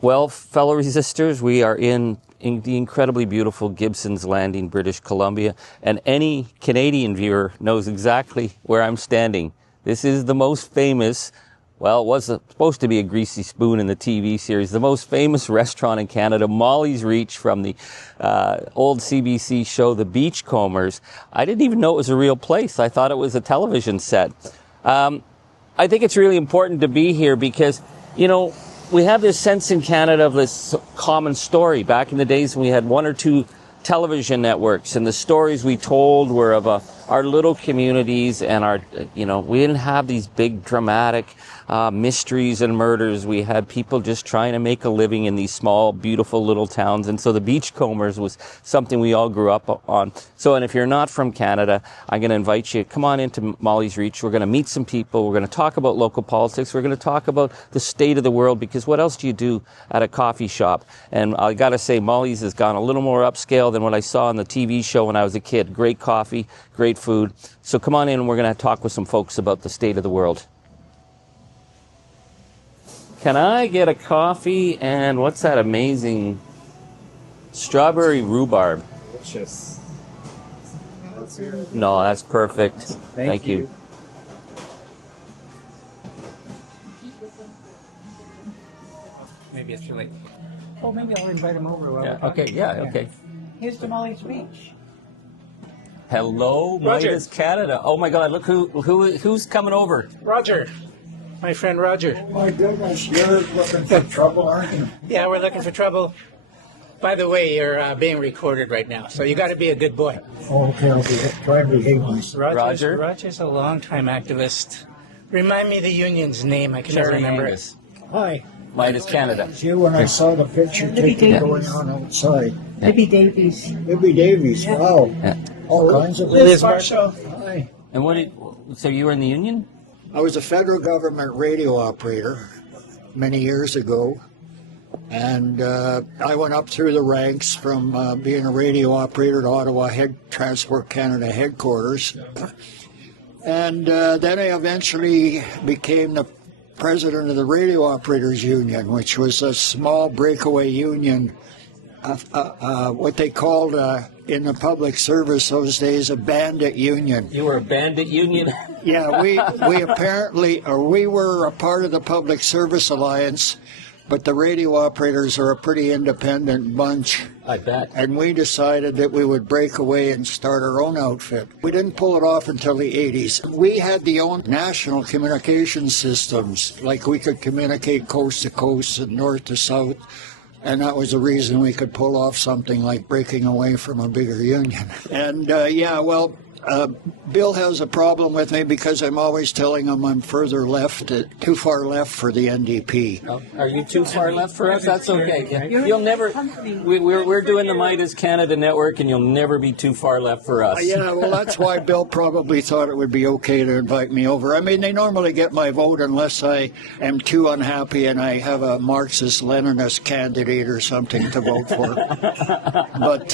Well, fellow resistors, we are in the incredibly beautiful Gibsons Landing, British Columbia, and any Canadian viewer knows exactly where I'm standing. This is the most famous, well, it was supposed to be a greasy spoon in the TV series, the most famous restaurant in Canada, Molly's Reach, from the old CBC show, The Beachcombers. I didn't even know it was a real place. I thought it was a television set. I think it's really important to be here because, you know, we have this sense in Canada of this common story. Back in the days when we had one or two television networks, and the stories we told were of our little communities and our, you know, we didn't have these big dramatic mysteries and murders. We had people just trying to make a living in these small, beautiful little towns. And so the Beachcombers was something we all grew up on. So, and if you're not from Canada, I'm going to invite you, come on into Molly's Reach. We're going to meet some people. We're going to talk about local politics. We're going to talk about the state of the world, because what else do you do at a coffee shop? And I got to say, Molly's has gone a little more upscale than what I saw on the TV show when I was a kid. Great coffee, great food. So come on in and we're going to talk with some folks about the state of the world. Can I get a coffee and what's that amazing strawberry rhubarb? Delicious. No, that's perfect. Thank you. Maybe it's too late. Oh, maybe I'll invite him over. Yeah. Okay, okay. Here's to Molly's Beach. Hello, Roger. Meidas Canada. Oh my God, look who's coming over. Roger. My friend Roger. My goodness, you're looking for trouble, aren't you? Yeah, we're looking for trouble. By the way, you're being recorded right now, so you got to be a good boy. Oh, okay, I'll be trying to behave myself. Roger. Roger's a longtime activist. Remind me the union's name. I can never remember it. Hi, Meidas Canada. it's you when I saw the picture taken going on outside. Libby Davies. Libby Davies, wow. Yeah. All kinds of Liz Marshall. Hi. And so you were in the union? I was a federal government radio operator many years ago, and I went up through the ranks from being a radio operator to Ottawa Transport Canada headquarters, and then I eventually became the president of the Radio Operators Union, which was a small breakaway union, what they called in the public service those days a bandit union. You were a bandit union? Yeah, we were a part of the Public Service Alliance, but the radio operators are a pretty independent bunch. I bet. And we decided that we would break away and start our own outfit. We didn't pull it off until the 80s. We had the own national communication systems, like we could communicate coast to coast and north to south. And that was the reason we could pull off something like breaking away from a bigger union. And Bill has a problem with me because I'm always telling him I'm further left, too far left for the NDP. Oh, are you too far left for us? That's okay. Yeah. You'll never. We're doing the Meidas Canada network, and you'll never be too far left for us. Yeah, well, that's why Bill probably thought it would be okay to invite me over. I mean, they normally get my vote unless I am too unhappy and I have a Marxist-Leninist candidate or something to vote for. But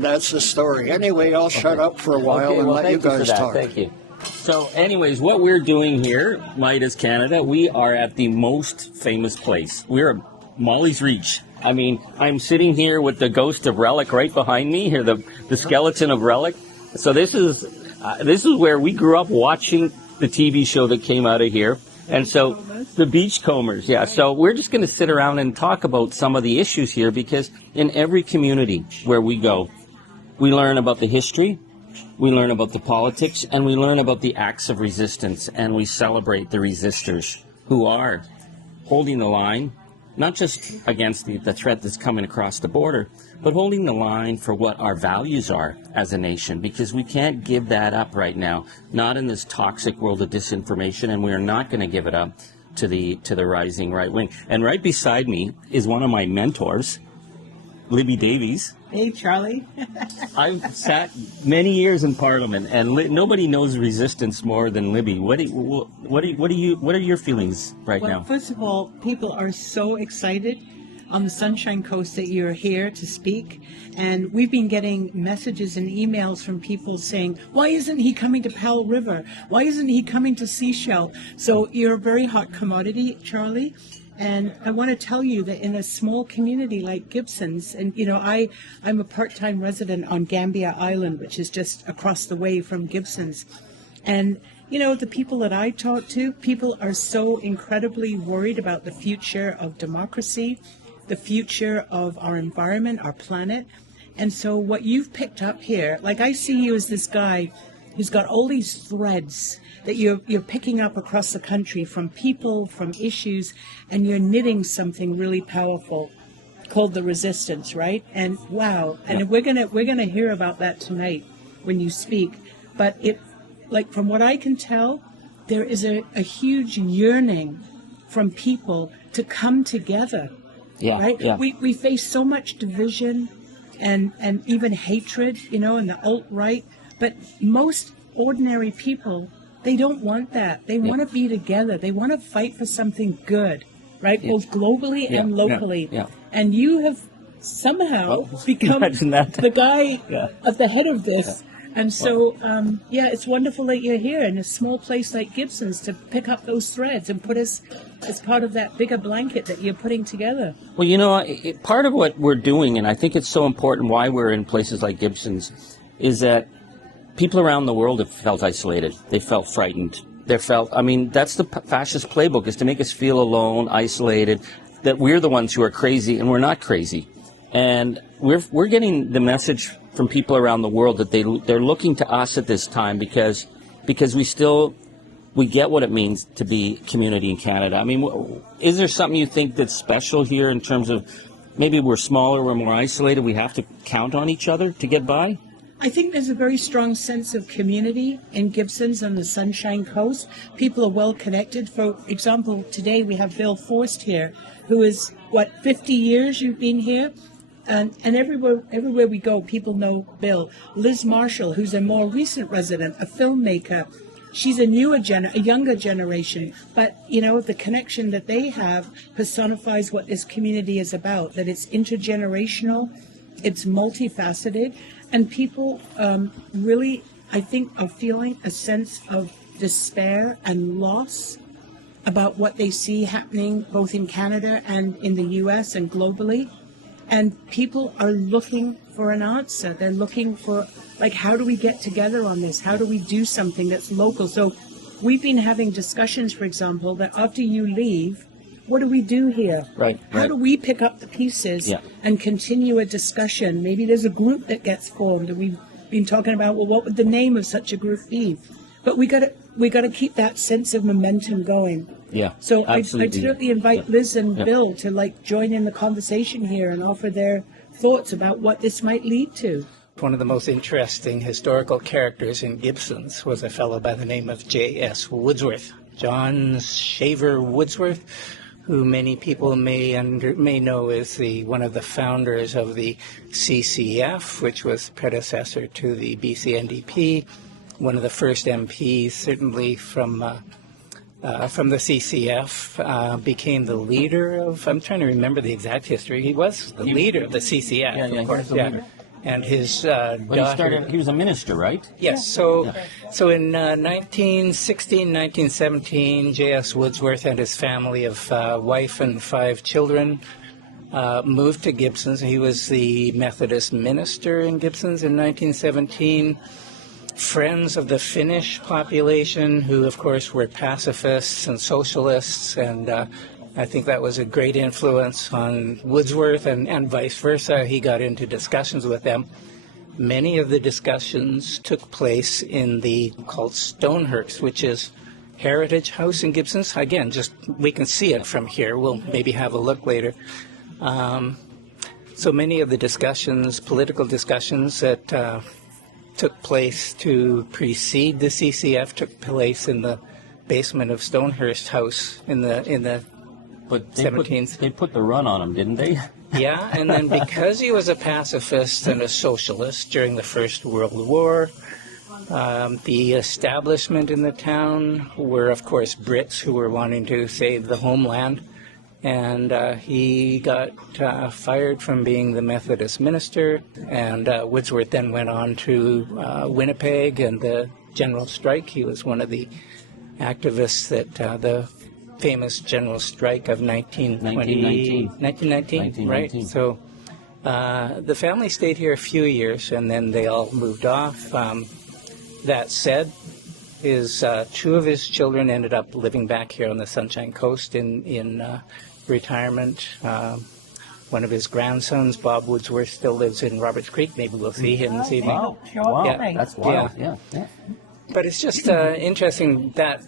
that's the story. Anyway, I'll shut up for a while and let you guys talk. Thank you. So anyways, what we're doing here, Meidas Canada, we are at the most famous place. We're at Molly's Reach. I mean, I'm sitting here with the ghost of Relic right behind me, here, the skeleton of Relic. So this is where we grew up watching the TV show that came out of here. And so the Beachcombers, yeah. So we're just going to sit around and talk about some of the issues here, because in every community where we go, we learn about the history, we learn about the politics, and we learn about the acts of resistance, and we celebrate the resistors who are holding the line, not just against the threat that's coming across the border, but holding the line for what our values are as a nation, because we can't give that up right now, not in this toxic world of disinformation, and we're not going to give it up to the rising right wing. And right beside me is one of my mentors, Libby Davies. Hey, Charlie. I've sat many years in Parliament, and nobody knows resistance more than Libby. What are your feelings right now? Well, first of all, people are so excited on the Sunshine Coast that you're here to speak. And we've been getting messages and emails from people saying, why isn't he coming to Powell River? Why isn't he coming to Seashell? So you're a very hot commodity, Charlie. And I want to tell you that in a small community like Gibsons, and I'm a part-time resident on Gambia Island, which is just across the way from Gibsons. And the people that I talk to, people are so incredibly worried about the future of democracy, the future of our environment, our planet. And so what you've picked up here, like I see you as this guy who's got all these threads that you're picking up across the country from people, from issues, and you're knitting something really powerful called the resistance, right? And wow, and we're gonna hear about that tonight when you speak. But from what I can tell, there is a huge yearning from people to come together. Yeah, right? yeah. We face so much division and even hatred, in the alt-right. But most ordinary people, they don't want that. They want to be together. They want to fight for something good, right? Both globally and locally. Yeah. And you have somehow become the guy at the head of this. And so, it's wonderful that you're here in a small place like Gibsons to pick up those threads and put us as part of that bigger blanket that you're putting together. Well, part of what we're doing, and I think it's so important why we're in places like Gibsons, is that people around the world have felt isolated. They felt frightened. That's the fascist playbook, is to make us feel alone, isolated, that we're the ones who are crazy, and we're not crazy. And we're getting the message from people around the world that they're looking to us at this time because we get what it means to be community in Canada. I mean, is there something you think that's special here in terms of maybe we're smaller, we're more isolated, we have to count on each other to get by? I think there's a very strong sense of community in Gibsons on the Sunshine Coast. People are well connected. For example, today we have Bill Forst here, who is, 50 years you've been here? And everywhere we go, people know Bill. Liz Marshall, who's a more recent resident, a filmmaker. She's a younger generation. But, the connection that they have personifies what this community is about, that it's intergenerational, it's multifaceted, and people really, I think, are feeling a sense of despair and loss about what they see happening both in Canada and in the U.S. and globally. And people are looking for an answer. They're looking for, how do we get together on this? How do we do something that's local? So we've been having discussions, for example, that after you leave, what do we do here? Right. How do we pick up the pieces and continue a discussion? Maybe there's a group that gets formed, and we've been talking about, what would the name of such a group be? But we got to keep that sense of momentum going. Yeah. So I certainly invite Liz and Bill to join in the conversation here and offer their thoughts about what this might lead to. One of the most interesting historical characters in Gibsons was a fellow by the name of J.S. Woodsworth, John Shaver Woodsworth, who many people may know as one of the founders of the CCF, which was predecessor to the BC NDP, one of the first MPs, certainly from the CCF, became the leader of, I'm trying to remember the exact history, he was the leader of the CCF, of course, and his daughter... He was a minister, right? Yes, so in 1916, 1917, J.S. Woodsworth and his family of wife and 5 children moved to Gibsons. He was the Methodist minister in Gibsons in 1917. Friends of the Finnish population, who of course were pacifists and socialists, and I think that was a great influence on Woodsworth and vice versa. He got into discussions with them. Many of the discussions took place in the called Stonehurst, which is Heritage House in Gibsons. Again, we can see it from here. We'll maybe have a look later. So many of the discussions, political discussions that took place to precede the CCF took place in the basement of Stonehurst House in the But 17th. They put the run on him, didn't they? Yeah, and then because he was a pacifist and a socialist during the First World War, the establishment in the town were, of course, Brits who were wanting to save the homeland. And he got fired from being the Methodist minister, and Woodsworth then went on to Winnipeg and the general strike. He was one of the activists that the famous general strike of 1919, 1919. right? So the family stayed here a few years, and then they all moved off. That said, two of his children ended up living back here on the Sunshine Coast in retirement. One of his grandsons, Bob Woodsworth, still lives in Roberts Creek. Maybe we'll see him this evening. Wow, Yeah. that's wild. Yeah. But it's just interesting that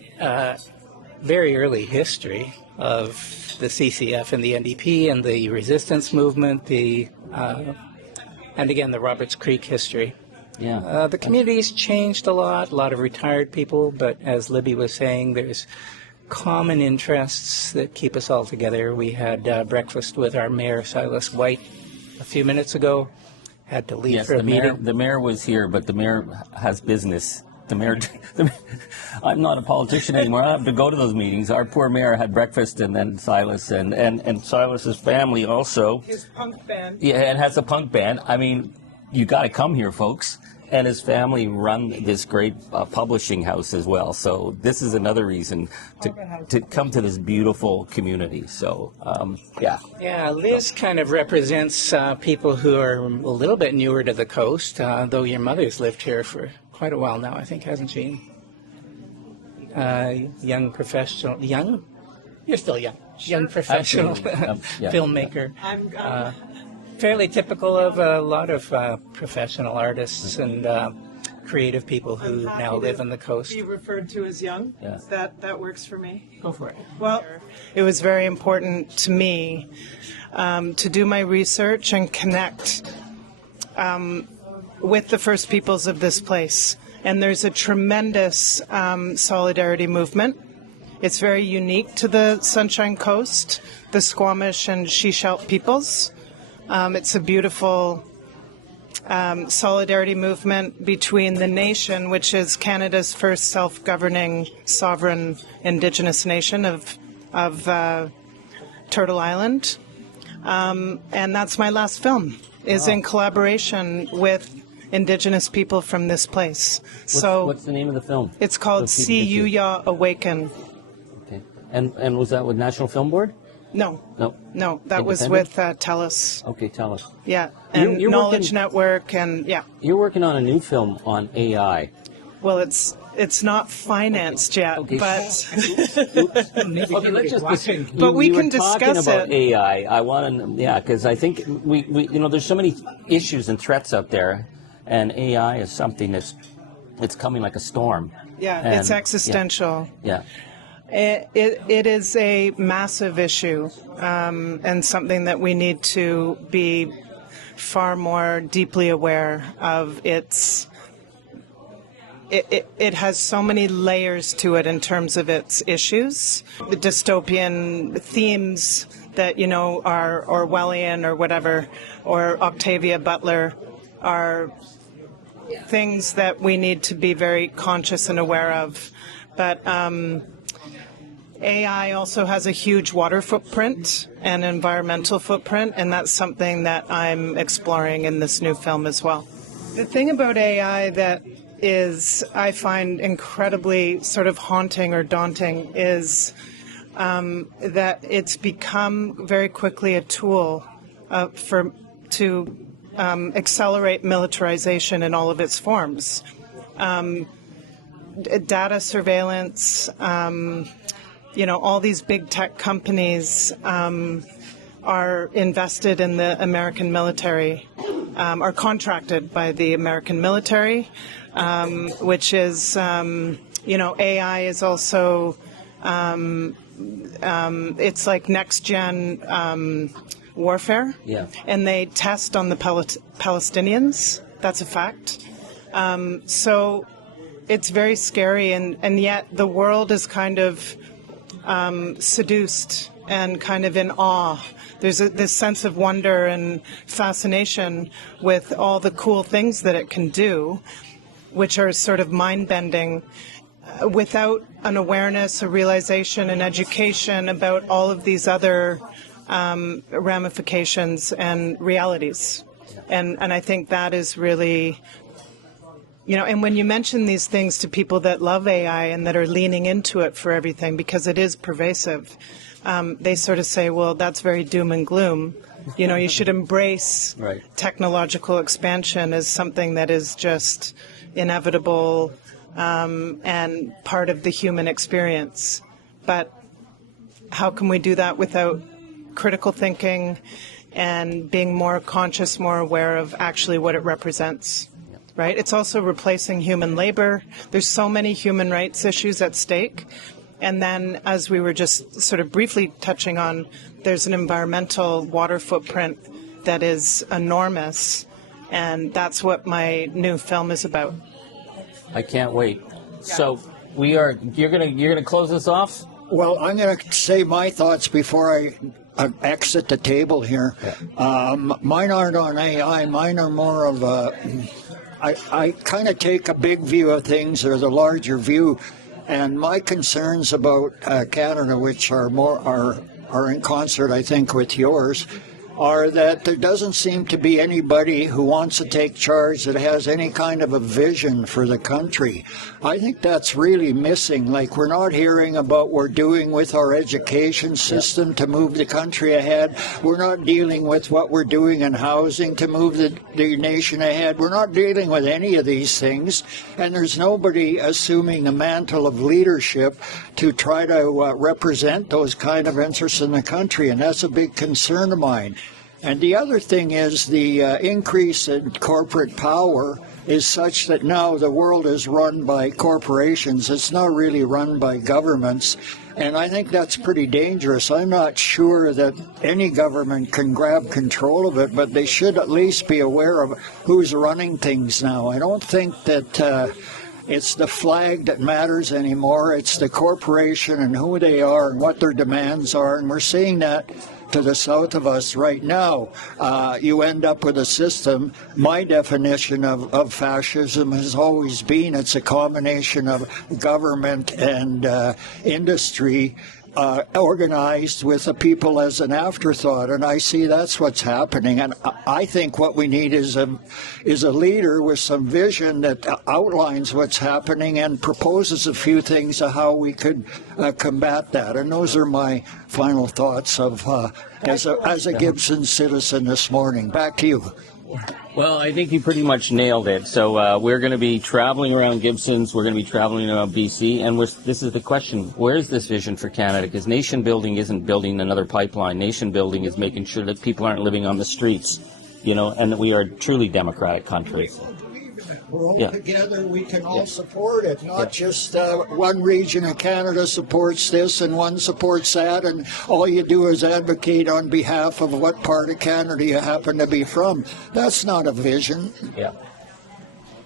very early history of the CCF and the NDP and the resistance movement, and again the Roberts Creek history. Yeah. The community's changed a lot of retired people, but as Libby was saying, there's common interests that keep us all together. We had breakfast with our mayor, Silas White, a few minutes ago. Had to leave for a meeting. The mayor was here, but the mayor has business. I'm not a politician anymore. I have to go to those meetings. Our poor mayor had breakfast, and then Silas and Silas's family also. His punk band. Yeah, and has a punk band. I mean, you got to come here, folks. And his family run this great publishing house as well. So this is another reason to come to this beautiful community. So, yeah. Yeah, Liz kind of represents people who are a little bit newer to the coast, though your mother's lived here for quite a while now, I think, hasn't she? Young professional. Young? You're still young. Young professional filmmaker. Fairly typical of a lot of professional artists and creative people who now live on the coast. Be referred to as young. Yeah. That works for me. Go for it. Well, it was very important to me to do my research and connect with the First Peoples of this place. And there's a tremendous solidarity movement. It's very unique to the Sunshine Coast, the Squamish and Shishalt peoples. It's a beautiful solidarity movement between the nation, which is Canada's first self-governing sovereign Indigenous nation of Turtle Island. And that's my last film, is in collaboration with Indigenous people from this place. What's the name of the film? It's called See You Ya Awaken. Okay. And was that with National Film Board? No, that was Independent? with TELUS. Okay, tell us. Yeah, and You're Knowledge working- Network, and yeah. You're working on a new film on AI. Well, it's not financed yet, Okay. but Okay, let's just. But we were can talking discuss about it. AI. I want to, because I think we there's so many issues and threats out there, and AI is something it's coming like a storm. yeah, And- it's existential. Yeah. It is a massive issue, and something that we need to be far more deeply aware of. It has so many layers to it in terms of its issues. The dystopian themes that, are Orwellian or whatever, or Octavia Butler, are things that we need to be very conscious and aware of. But AI also has a huge water footprint and environmental footprint, and that's something that I'm exploring in this new film as well. The thing about AI that I find incredibly sort of haunting or daunting is that it's become very quickly a tool to accelerate militarization in all of its forms. Data surveillance, all these big tech companies are invested in the American military, are contracted by the American military, which is, AI is also, it's like next-gen warfare. Yeah. And they test on the Palestinians. That's a fact. So it's very scary, and yet the world is kind of seduced and kind of in awe. There's this sense of wonder and fascination with all the cool things that it can do, which are sort of mind-bending, without an awareness, a realization, an education about all of these other ramifications and realities. And I think that is really And when you mention these things to people that love AI and that are leaning into it for everything, because it is pervasive, they sort of say, well, that's very doom and gloom. You should embrace technological expansion as something that is just inevitable and part of the human experience. But how can we do that without critical thinking and being more conscious, more aware of actually what it represents? Right? It's also replacing human labor. There's so many human rights issues at stake. And then, as we were just sort of briefly touching on, there's an environmental water footprint that is enormous. And that's what my new film is about. I can't wait. So you're gonna close this off? Well, I'm going to say my thoughts before I exit the table here. Mine aren't on AI. Mine are more of I kind of take a big view of things, or the larger view, and my concerns about Canada, which are in concert, I think, with yours, are that there doesn't seem to be anybody who wants to take charge that has any kind of a vision for the country. I think that's really missing. Like, we're not hearing about what we're doing with our education system to move the country ahead. We're not dealing with what we're doing in housing to move the nation ahead. We're not dealing with any of these things. And there's nobody assuming the mantle of leadership to try to represent those kind of interests in the country. And that's a big concern of mine. And the other thing is the increase in corporate power is such that now the world is run by corporations. It's not really run by governments. And I think that's pretty dangerous. I'm not sure that any government can grab control of it, but they should at least be aware of who's running things now. I don't think that it's the flag that matters anymore. It's the corporation and who they are and what their demands are. And we're seeing that to the south of us right now. You end up with a system. My definition of fascism has always been it's a combination of government and industry organized with the people as an afterthought, and I see that's what's happening. And I think what we need is a leader with some vision that outlines what's happening and proposes a few things of how we could combat that. And those are my final thoughts of as a Gibson citizen this morning. Back to you. Well, I think you pretty much nailed it. So we're going to be traveling around Gibsons. We're going to be traveling around BC. And this is the question. Where is this vision for Canada? Because nation building isn't building another pipeline. Nation building is making sure that people aren't living on the streets, and that we are a truly democratic country. We're all together, we can all support it, not just one region of Canada supports this and one supports that, and all you do is advocate on behalf of what part of Canada you happen to be from. That's not a vision. Yeah.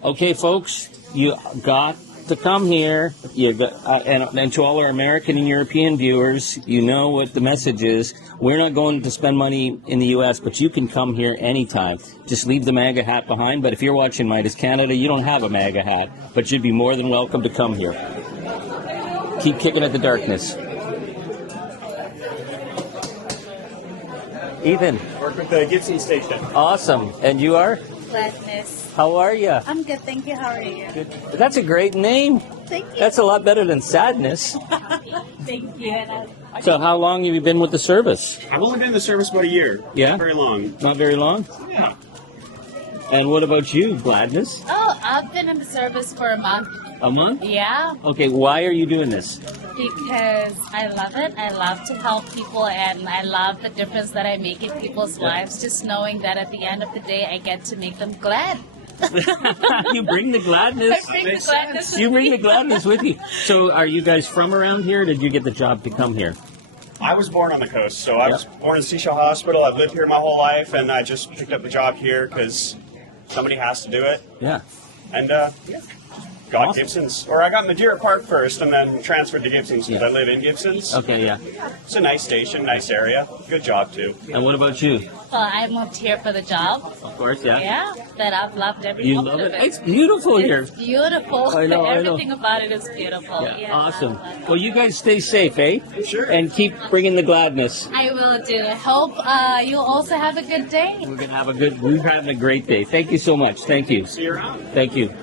Okay, folks, you got to come here. You got, and to all our American and European viewers, you know what the message is. We're not going to spend money in the U.S., but you can come here anytime. Just leave the MAGA hat behind. But if you're watching Meidas Canada, you don't have a MAGA hat, but you'd be more than welcome to come here. Keep kicking at the darkness. Ethan. Work with the Gibson station. Awesome. And you are? Gladness. How are you? I'm good, thank you. How are you? Good. That's a great name. Thank you. That's a lot better than sadness. Thank you. So how long have you been with the service? I've only been in the service about a year. Yeah? Not very long. Not very long? Yeah. And what about you, Gladness? Oh, I've been in the service for a month. A month? Yeah, Okay, why are you doing this? because I love it. I love to help people, and I love the difference that I make in people's lives. Just knowing that at the end of the day, I get to make them glad. You bring the gladness. I bring the gladness. You bring the gladness with you. So are you guys from around here, or did you get the job to come here? I was born on the coast, so I was born in Seashell Hospital. I've lived here my whole life, and I just picked up the job here because somebody has to do it. Yeah. And got Gibsons. Or I got Madeira Park first and then transferred to Gibsons because I live in Gibsons. Okay, yeah. It's a nice station, nice area. Good job, too. And what about you? Well, I moved here for the job. Of course, yeah. Yeah, but I've loved every You moment love of it? It's beautiful here. It's beautiful. I know. Everything about it is beautiful. Yeah, Yeah, awesome. I love it. Well, you guys stay safe, eh? Sure. And keep bringing the gladness. I will do. Hope you also have a good day. We're having a great day. Thank you so much. Thank you. See you around. Thank you.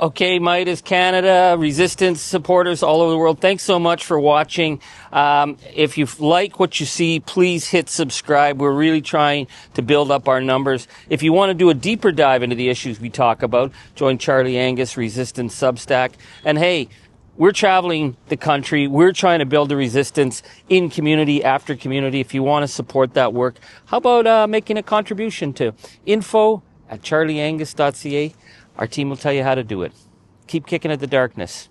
Okay, Meidas Canada, resistance supporters all over the world, thanks so much for watching. If you like what you see, please hit subscribe. We're really trying to build up our numbers. If you want to do a deeper dive into the issues we talk about, join Charlie Angus Resistance Substack. And hey, we're traveling the country. We're trying to build a resistance in community after community. If you want to support that work, how about making a contribution to info@charlieangus.ca? Our team will tell you how to do it. Keep kicking at the darkness.